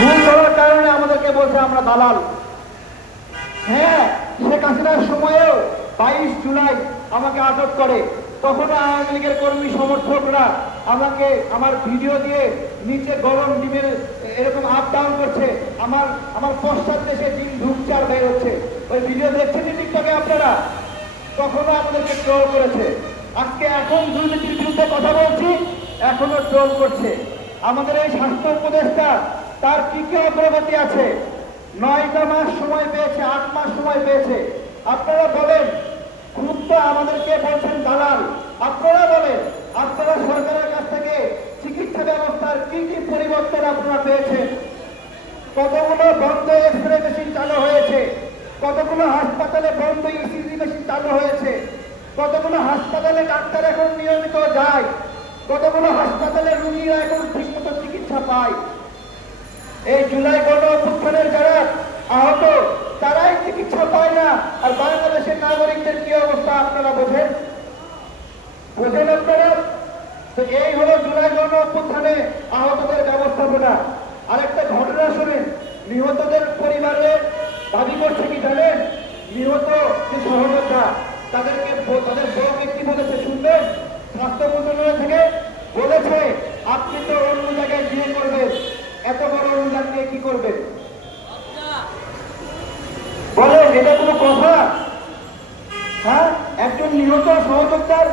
ভুল ধরার কারণে আমাদেরকে বলছে আমরা দালাল। হ্যাঁ শেখ হাসিনার সময়েও বাইশ জুলাই আমাকে আটক করে। তখন আওয়ামী লীগের কর্মী সমর্থকরা আমাকে আমার ভিডিও দিয়ে নিচে গরম ডিমের এরকম আপ ডাউন করছে। আমার আমার পশ্চাৎ দেশে ডিম ঢুকছে আর বের হচ্ছে। ওই ভিডিও দেখছেন টিকটকে আপনারা? তখনও আমাদেরকে ট্রোল করেছে। আজকে এখন দুর্নীতির বিরুদ্ধে কথা বলছি, এখনও ট্রোল করছে। আমাদের এই স্বাস্থ্য উপদেষ্টা তার কি কি অগ্রগতি আছে? নয়টা মাস সময় পেয়েছে, আট মাস সময় পেয়েছে। আপনারা বলেন তো আমাদেরকে বলছেন দালাল? আপনারা বলেন, আপনারা সরকারের কাছ থেকে চিকিৎসা ব্যবস্থার কি কি পরিবর্তন আপনারা পেয়েছেন? কতগুলো বন্ধ এক্স রে মেশিন চালু হয়েছে? কতগুলো হাসপাতালে বন্ধ ইসিজি মেশিন চালু হয়েছে? কতগুলো হাসপাতালে ডাক্তার এখন নিয়মিত যায়? কতগুলো হাসপাতালে রুগীরা এখন ঠিকমতো চিকিৎসা পায়? এই জুলাই গণ অভ্যুত্থানের যারা আহত, তারাই চিকিৎসা পায় না। আর বাংলাদেশের নাগরিকদের কি অবস্থা আপনারা বোঝেন? বোঝেন আপনারা? তো এই হলো জুলাই গণ অভ্যুত্থানে আহতদের ব্যবস্থাপনা। আরেকটা ঘটনা শুনেন। নিহতদের পরিবারের দাবি করছে কি জানেন? নিহত যে সহযোদ্ধা, তাদেরকে তাদের বউকে কি বলেছে, শুনবেন? স্বাস্থ্য মন্ত্রণালয় থেকে বলেছে কি করবেন বলেন এটা কোনো কথা? হ্যাঁ? একজন নিহত সহযোদ্ধার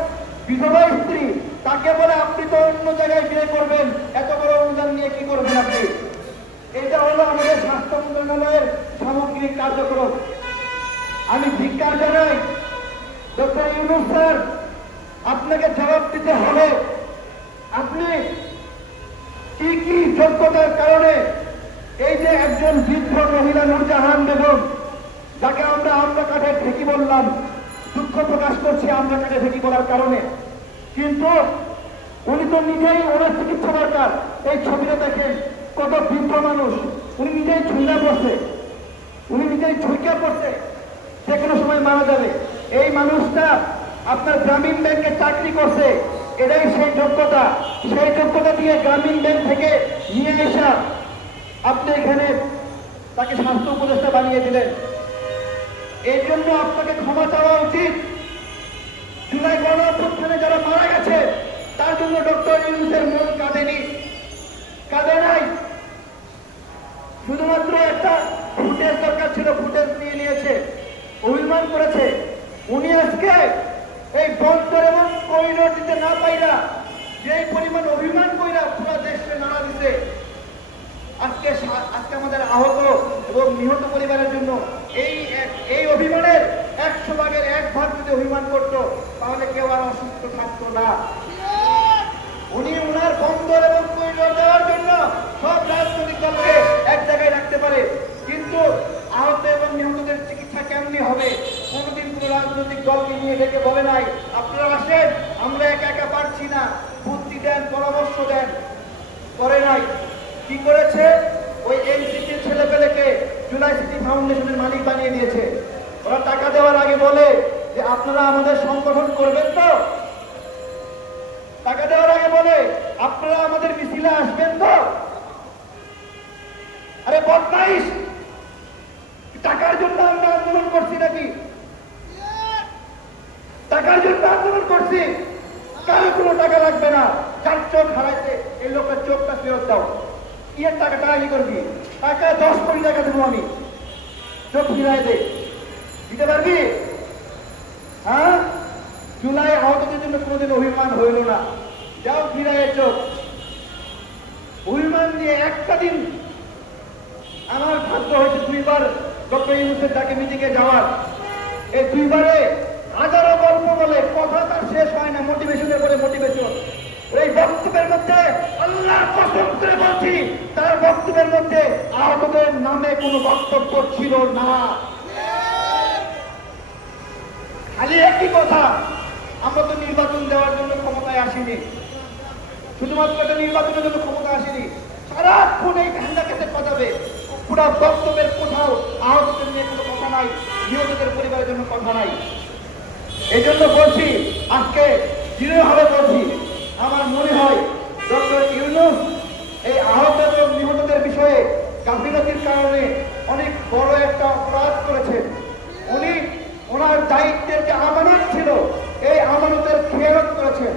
বিধবা স্ত্রী, তাকে বলে, আপনি তো অন্য জায়গায় বিয়ে করবেন। এত বড় অনুদান নিয়ে কি করবেন আপনি? এটা হলো আমাদের স্বাস্থ্য মন্ত্রণালয়ের সামগ্রিক কার্যক্রম। আমি ধিক্কার জানাই। ডক্টর ইউনুস স্যার, আপনাকে জবাব দিতে হবে। আপনি কি কি যোগ্যতার কারণে এই যে একজন বৃদ্ধ মহিলা নুরজাহান বেগম, যাকে আমরা আমরা কাঠে ঠেকি বললাম, দুঃখ প্রকাশ করছি আমরা কাঠে ঠেকি বলার কারণে। কিন্তু উনি তো নিজেই ওনার চিকিৎসা দরকার। এই ছবিটা দেখেন, কত বৃদ্ধ মানুষ। উনি নিজেই ঝুঁকা পড়ছে। উনি নিজেই ঝুঁকে পড়ছে। যে কোনো সময় মারা যাবে। এই মানুষটা আপনার গ্রামীণ ব্যাংকে চাকরি করছে। এটাই সেই যোগ্যতা। সেই যোগ্যতা দিয়ে গ্রামীণ ব্যাংক থেকে নিয়ে আসা আপনি এখানে তাকে স্বাস্থ্য উপদেষ্টা বানিয়ে দিলেন। এই জন্য আপনাকে ক্ষমা চাওয়া উচিত। জুলাই গণ যারা মারা গেছে, তার জন্য ডক্টর ইউনুসের মন কাঁদেনি। কাঁদে নাই। শুধুমাত্র একটা ফুটেজ দরকার ছিল, ফুটেজ নিয়ে নিয়েছে, অভিমান করেছে। উনি আজকে এই বন্দর এবং করিডোর দিতে না পাইরা যে পরিমাণ অভিমান কইরা পুরো দেশকে নাড়া দিতে আজকে আজকে আমাদের আহত এবং নিহত পরিবারের জন্য এই এই অভিমানের একশো ভাগের এক ভাগ যদি অভিমান করতো, তাহলে কেউ আর অসুস্থ থাকতো না। উনি উনার বন্দর এবং করিডোর দেওয়ার জন্য সব রাজনৈতিক দলকে এক জায়গায় রাখতে পারে। কিন্তু আহত এবং নিহতদের চিকিৎসা কেমনি হবে? কোনোদিন কোনো রাজনৈতিক দলকে নিয়ে ডেকে বলে নাই। আপনারা আসেন, আমরা একা একা পারছি না। বুদ্ধি দেন, পরামর্শ দেন। করে নাই। কি করেছে? ওই এনসিটির ছেলে পেলেকে জুলাই সিটি ফাউন্ডেশনের মালিক বানিয়ে দিয়েছে। ওরা টাকা দেওয়ার আগে বলে যে, আপনারা আমাদের সংগঠন করবেন তো? টাকা দেওয়ার আগে বলে, আপনারা আমাদের মিছিলে আসবেন তো? আরে বদমাইশ! টাকার জন্য আমরা আন্দোলন করছি নাকি? টাকার জন্য আন্দোলন করছি? কারও কোনো টাকা লাগবে না। যার চোখ হারাইছে, এই লোকের চোখটা ফেরত দাও। এর টাকা টাকা কি করবি। টাকা দশ কোটি টাকা দেবো আমি। চোখ ফিরাই দে। দিতে পারবি? হ্যাঁ? জুলাই আহতদের জন্য কোনোদিন অভিমান হইল না। যাও ফিরাই চোখ অভিমান দিয়ে একটা দিন আমার ভাগ্য হয়েছে দুইবার ডক্টর ইউনুসের ডাকে মিটিংয়ে যাওয়ার। এই দুইবারে হাজারো গল্প বলে, কথা তার শেষ হয় না মোটিভেশনের পরে মোটিভেশন এই বক্তব্যের মধ্যে আল্লাহ কসম করে বলছি তার বক্তব্যের মধ্যে আহতদের নামে কোনো বক্তব্য ছিল না। খালি একই কথা, আমরা তো নির্বাচন দেওয়ার জন্য ক্ষমতায় আসিনি। শুধুমাত্র একটা নির্বাচনের জন্য ক্ষমতা আসেনি। সারাক্ষণ এই ঠান্ডা খেতে বাজাবে। পুরো বক্তব্যের কোথাও আহতদের নিয়ে কোনো কথা নাই, নিহতদের পরিবারের জন্য কথা নাই। এই জন্য বলছি, আজকে দৃঢ়ভাবে বলছি, আমার মনে হয় ডক্টর ইউনুস এই আহত এবং নিহতদের বিষয়ে দুর্নীতির কারণে অনেক বড় একটা অপরাধ করেছেন। উনি ওনার দায়িত্বের যে আমানত ছিল, এই আমানতের খেয়ালত করেছেন।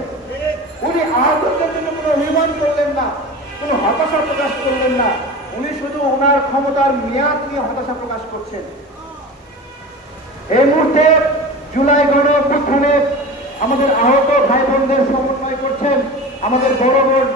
উনি আহতদের জন্য কোনো অভিমান করলেন না, কোনো হতাশা প্রকাশ করলেন না। উনি শুধু ওনার ক্ষমতার মেয়াদ নিয়ে হতাশা প্রকাশ করছেন। এই মুহূর্তে জুলাই গণ আমাদের আহত ভাই বোনদের সমন্বয় করছেন আমাদের বড় বোন